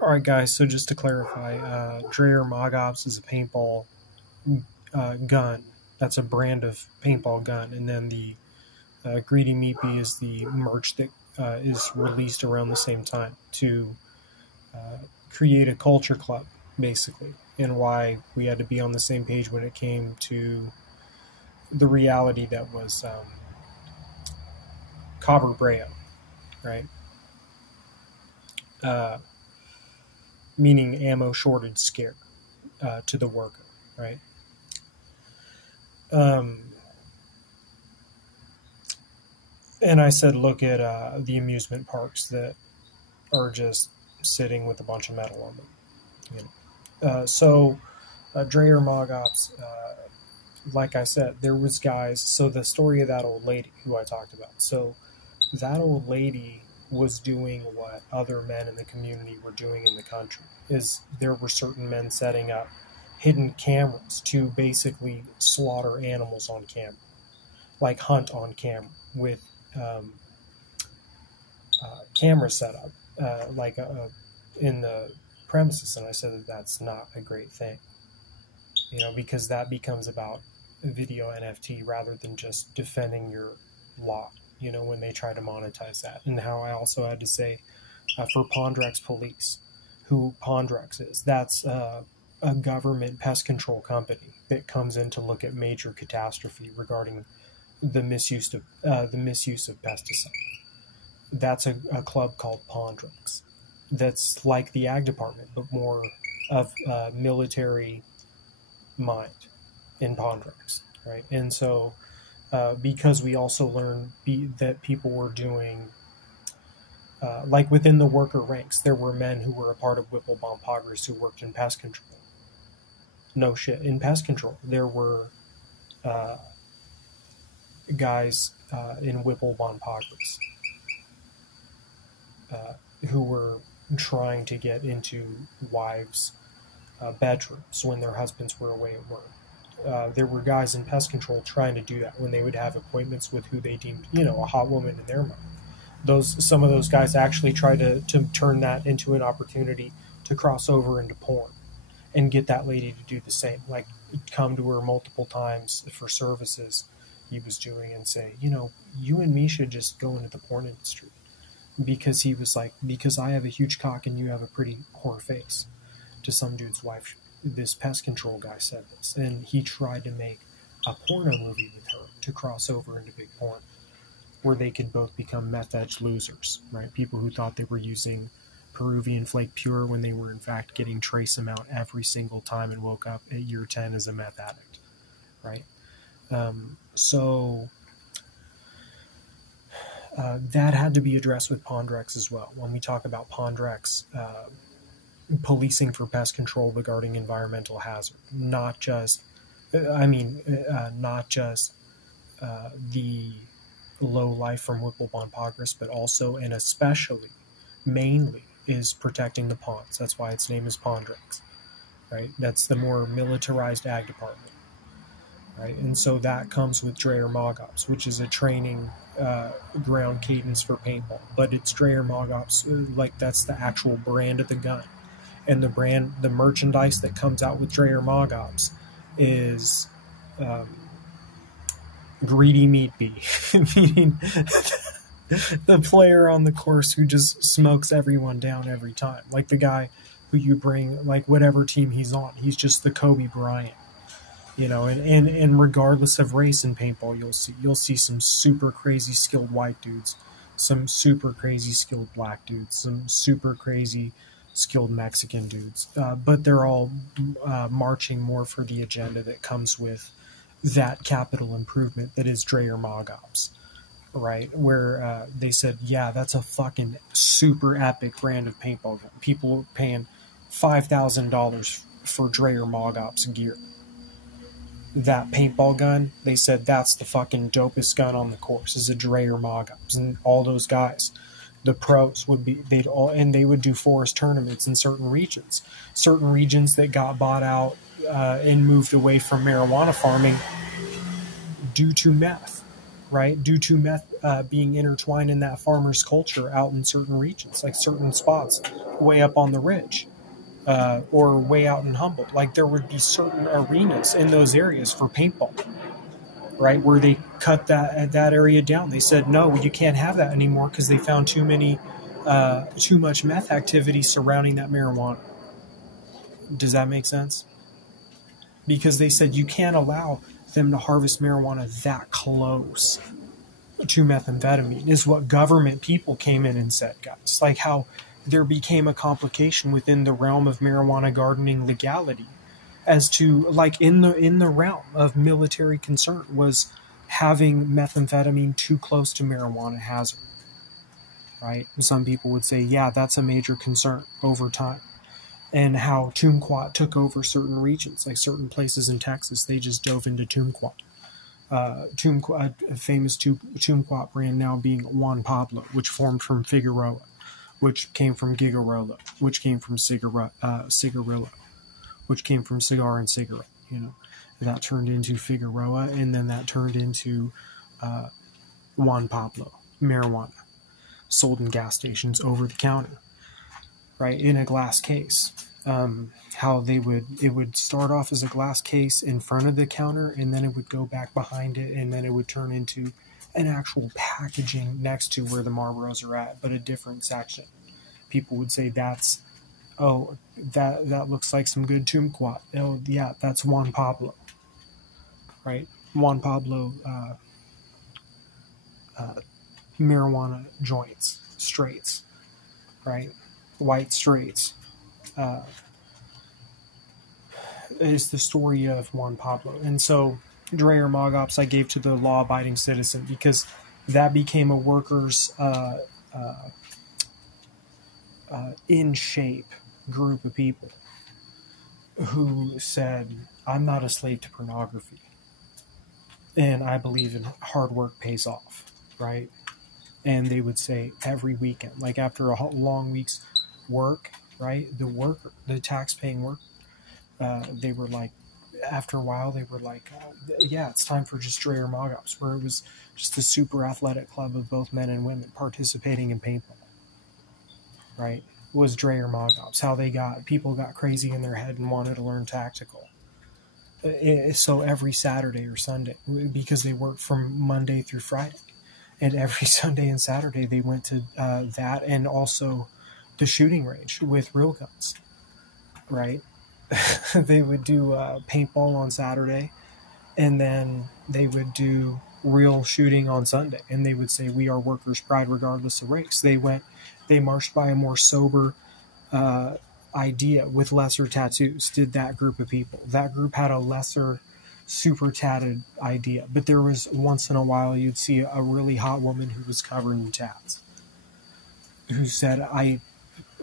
All right, guys. So just to clarify, Dreher Mogops is a paintball gun. That's a brand of paintball gun, and then the Greedy Meepy is the merch that is released around the same time to create a culture club, basically, and why we had to be on the same page when it came to the reality that was Cobber Brea, right? Uh, Meaning ammo shortage scare to the worker, right? Um, and I said, look at the amusement parks that are just sitting with a bunch of metal on them. You know? Dreher Mogops, like I said, there was guys. So the story of that old lady who I talked about. So that old lady was doing what other men in the community were doing in the country. Is there were certain men setting up hidden cameras to basically slaughter animals on camera, like hunt on camera with um, camera setup, in the premises. And I said that that's not a great thing, because that becomes about video NFT rather than just defending your lot. When they try to monetize that, and how I also had to say for Pondrex Police, who Pondrex is, that's a government pest control company that comes in to look at major catastrophe regarding the misuse of pesticide. That's a club called Pondrex. That's like the ag department, but more of military mind in Pondrex, right? And so, because we also learned that people were doing, like within the worker ranks, there were men who were a part of Whipple-Bomb Poggers who worked in pest control. No shit. In pest control, there were guys in Whipple-Bomb Poggers who were trying to get into wives' bedrooms when their husbands were away at work. There were guys in pest control trying to do that when they would have appointments with who they deemed, a hot woman in their mind. Some of those guys actually tried to turn that into an opportunity to cross over into porn and get that lady to do the same, like come to her multiple times for services he was doing and say, you and me should just go into the porn industry, because he was like, because I have a huge cock and you have a pretty whore face, to some dude's wife. This pest control guy said this, and he tried to make a porno movie with her to cross over into big porn, where they could both become meth edge losers, right? People who thought they were using Peruvian Flake Pure when they were in fact getting trace amount every single time and woke up at year 10 as a meth addict, right? That had to be addressed with Pondrex as well. When we talk about Pondrex policing for pest control regarding environmental hazard, not just the low life from Whipple-Bomb Poggers, but also and especially, mainly, is protecting the ponds. That's why its name is Pondrex, right? That's the more militarized ag department, right? And so that comes with Dreher Mogops, which is a training ground cadence for paintball, but it's Dreher Mogops, like that's the actual brand of the gun. And the merchandise that comes out with Dreher Mogops is Greedy Meatbee, meaning the player on the course who just smokes everyone down every time. Like the guy who you bring, like whatever team he's on, he's just the Kobe Bryant. And regardless of race in paintball, you'll see some super crazy skilled white dudes, some super crazy skilled black dudes, some super crazy skilled Mexican dudes, but they're all marching more for the agenda that comes with that capital improvement that is Dreher Mogops, right? Where they said, yeah, that's a fucking super epic brand of paintball gun. People are paying $5,000 for Dreher Mogops gear. That paintball gun, they said that's the fucking dopest gun on the course, is a Dreher Mogops. And all those guys, the pros they would do forest tournaments in certain regions that got bought out and moved away from marijuana farming due to meth, right? Due to meth being intertwined in that farmer's culture out in certain regions, like certain spots way up on the ridge, or way out in Humboldt. Like there would be certain arenas in those areas for paintball, right, where they cut that area down. They said no, you can't have that anymore because they found too much meth activity surrounding that marijuana. Does that make sense? Because they said you can't allow them to harvest marijuana that close to methamphetamine, is what government people came in and said, guys. Like how there became a complication within the realm of marijuana gardening legality as to, like, in the realm of military concern was having methamphetamine too close to marijuana hazard, right? Some people would say, yeah, that's a major concern over time. And how Tumquat took over certain regions, like certain places in Texas, they just dove into Tumquat. A famous Tumquat brand now being Juan Pablo, which formed from Figueroa, which came from Gigarola, which came from Cigarillo, which came from cigar and cigarette. That turned into Figueroa, and then that turned into Juan Pablo marijuana, sold in gas stations over the counter, right, in a glass case. How it would start off as a glass case in front of the counter, and then it would go back behind it, and then it would turn into an actual packaging next to where the Marlboros are at, but a different section. People would say that looks like some good Tumquat. Oh yeah, that's Juan Pablo, right? Juan Pablo marijuana joints, straights, right? White straights. Is the story of Juan Pablo. And so Dreher Mogops I gave to the law-abiding citizen, because that became a workers' in shape group of people who said, I'm not a slave to pornography, and I believe in hard work pays off, right? And they would say every weekend, like after a long week's work, right, the tax-paying worker, they were like, after a while, they were like, yeah, it's time for just Dreher Mogops, where it was just a super athletic club of both men and women participating in paintball, right? It was Dreher Mogops, how people got crazy in their head and wanted to learn tactical. So every Saturday or Sunday, because they worked from Monday through Friday, and every Sunday and Saturday they went to that, and also the shooting range with real guns, right? They would do paintball on Saturday, and then they would do real shooting on Sunday, and they would say, we are workers' pride regardless of race. They marched by a more sober idea with lesser tattoos, did that group of people. That group had a lesser super tatted idea, but there was once in a while you'd see a really hot woman who was covered in tats, who said, I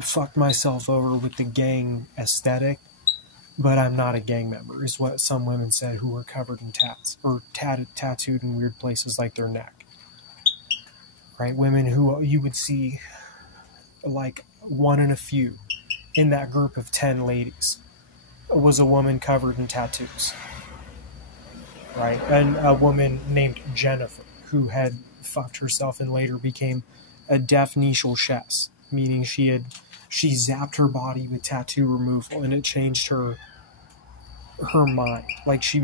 fucked myself over with the gang aesthetic, but I'm not a gang member, is what some women said who were covered in tats, or tattooed in weird places like their neck. Right? Women who you would see, like, one in a few in that group of 10 ladies was a woman covered in tattoos. Right? And a woman named Jennifer, who had fucked herself and later became a definitional chess, meaning she zapped her body with tattoo removal, and it changed her mind. Like, she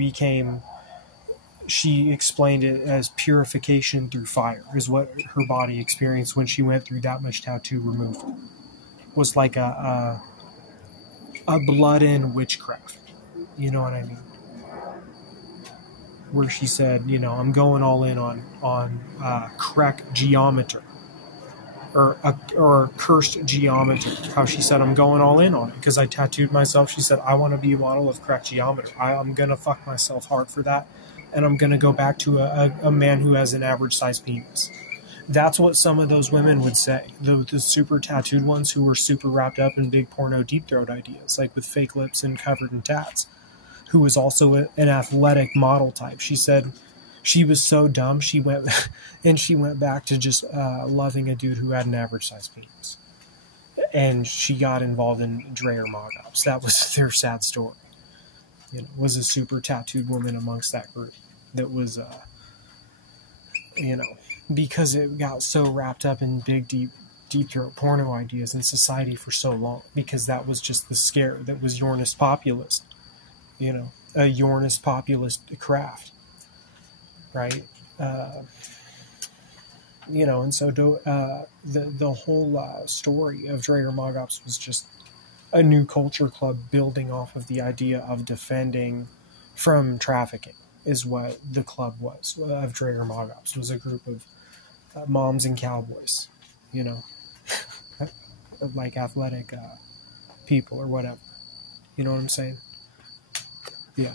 explained it as purification through fire, is what her body experienced when she went through that much tattoo removal. It was like a blood in witchcraft. You know what I mean? Where she said, I'm going all in on correct geometry, or cursed geometry. How she said, I'm going all in on it because I tattooed myself. She said, I want to be a model of correct geometry. I'm going to fuck myself hard for that, and I'm going to go back to a man who has an average size penis. That's what some of those women would say. The super tattooed ones who were super wrapped up in big porno deep throat ideas, like with fake lips and covered in tats, who was also an athletic model type. She said she was so dumb, she went back to just loving a dude who had an average size penis. And she got involved in Dreher Mogops. That was their sad story. Was a super tattooed woman amongst that group that was, because it got so wrapped up in big, deep deep throat porno ideas in society for so long, because that was just the scare that was Yornist populist, you know, a Yornist populist craft, right? You know, and so the whole story of Dreher Mogops was just a new culture club building off of the idea of defending from trafficking, is what the club was, of Dreher Mogops. It was a group of moms and cowboys, you know, like athletic people or whatever. You know what I'm saying? Yeah.